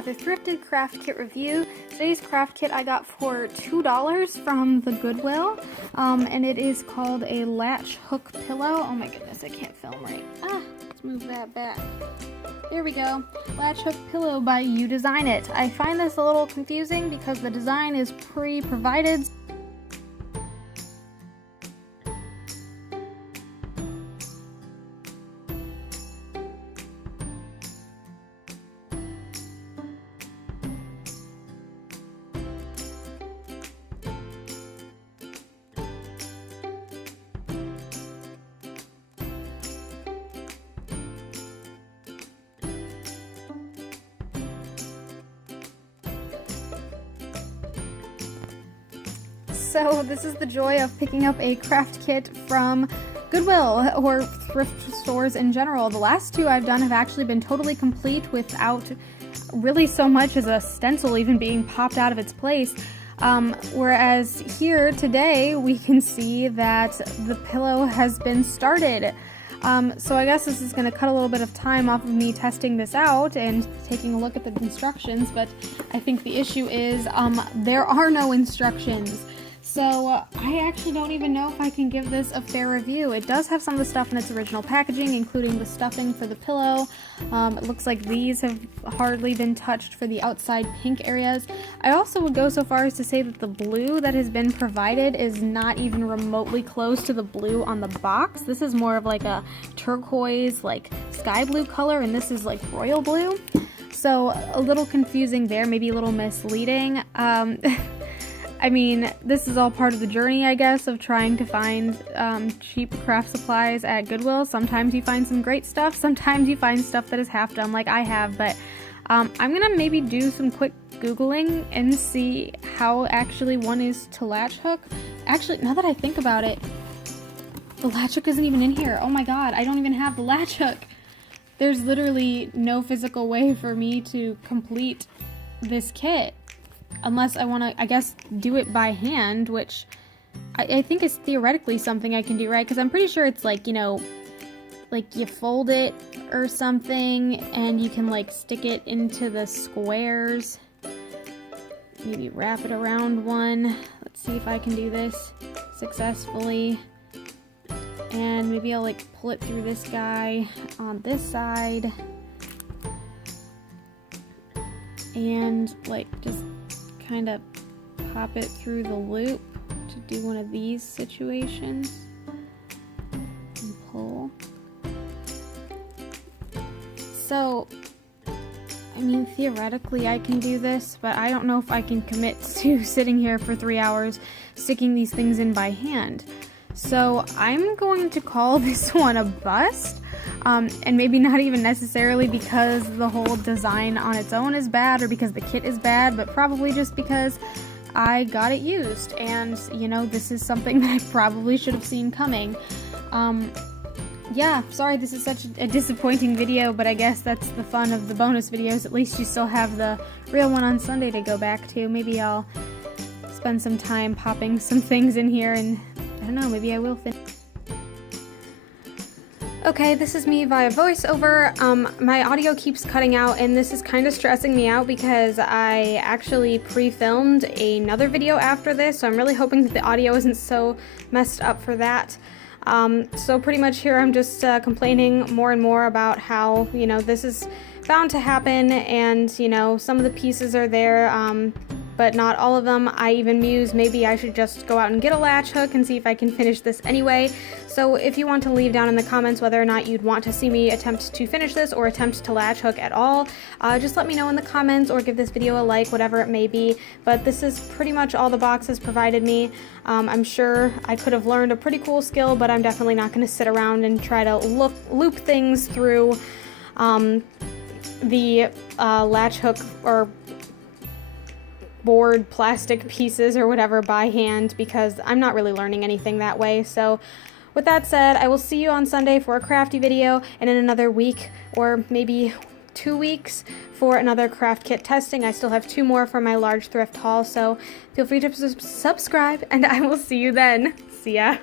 another thrifted craft kit review. Today's craft kit I got for $2 from the Goodwill, and it is called a latch hook pillow. Oh my goodness, I can't film right. Let's move that back. There we go. Latch hook pillow by You Design It. I find this a little confusing because the design is pre-provided. So this is the joy of picking up a craft kit from Goodwill or thrift stores in general. The last two I've done have actually been totally complete without really so much as a stencil even being popped out of its place. Whereas here today we can see that the pillow has been started. So I guess this is going to cut a little bit of time off of me testing this out and taking a look at the instructions, but I think the issue is there are no instructions. So I actually don't even know if I can give this a fair review. It does have some of the stuff in its original packaging, including the stuffing for the pillow. It looks like these have hardly been touched for the outside pink areas. I also would go so far as to say that the blue that has been provided is not even remotely close to the blue on the box. This is more of like a turquoise, like sky blue color, and this is like royal blue. So a little confusing there, maybe a little misleading. I mean, this is all part of the journey, I guess, of trying to find cheap craft supplies at Goodwill. Sometimes you find some great stuff, sometimes you find stuff that is half done like I have, but I'm gonna maybe do some quick Googling and see how actually one is to latch hook. Actually, now that I think about it, the latch hook isn't even in here. Oh my god, I don't even have the latch hook. There's literally no physical way for me to complete this kit. Unless I want to, I guess, do it by hand, which I think is theoretically something I can do, right? Because I'm pretty sure it's like, you know, like you fold it or something and you can like stick it into the squares. Maybe wrap it around one. Let's see if I can do this successfully. And maybe I'll like pull it through this guy on this side. And like just kind of pop it through the loop to do one of these situations and pull. So, I mean, theoretically I can do this, but I don't know if I can commit to sitting here for 3 hours sticking these things in by hand. So I'm going to call this one a bust. And maybe not even necessarily because the whole design on its own is bad or because the kit is bad, but probably just because I got it used and, you know, this is something that I probably should have seen coming. Yeah, sorry this is such a disappointing video, but I guess that's the fun of the bonus videos. At least you still have the real one on Sunday to go back to. Maybe I'll spend some time popping some things in here and, I don't know, maybe I will finish. Okay, this is me via voiceover. My audio keeps cutting out and this is kind of stressing me out because I actually pre-filmed another video after this, so I'm really hoping that the audio isn't so messed up for that. So pretty much here I'm just complaining more and more about how, you know, this is bound to happen and, you know, some of the pieces are there, but not all of them. I even muse maybe I should just go out and get a latch hook and see if I can finish this anyway. So if you want to leave down in the comments whether or not you'd want to see me attempt to finish this or attempt to latch hook at all, just let me know in the comments or give this video a like, whatever it may be. But this is pretty much all the boxes provided me. I'm sure I could have learned a pretty cool skill, but I'm definitely not going to sit around and try to loop things through the latch hook or board plastic pieces or whatever by hand because I'm not really learning anything that way. So with that said, I will see you on Sunday for a crafty video and in another week or maybe 2 weeks for another craft kit testing. I still have 2 more for my large thrift haul, so feel free to subscribe and I will see you then. See ya.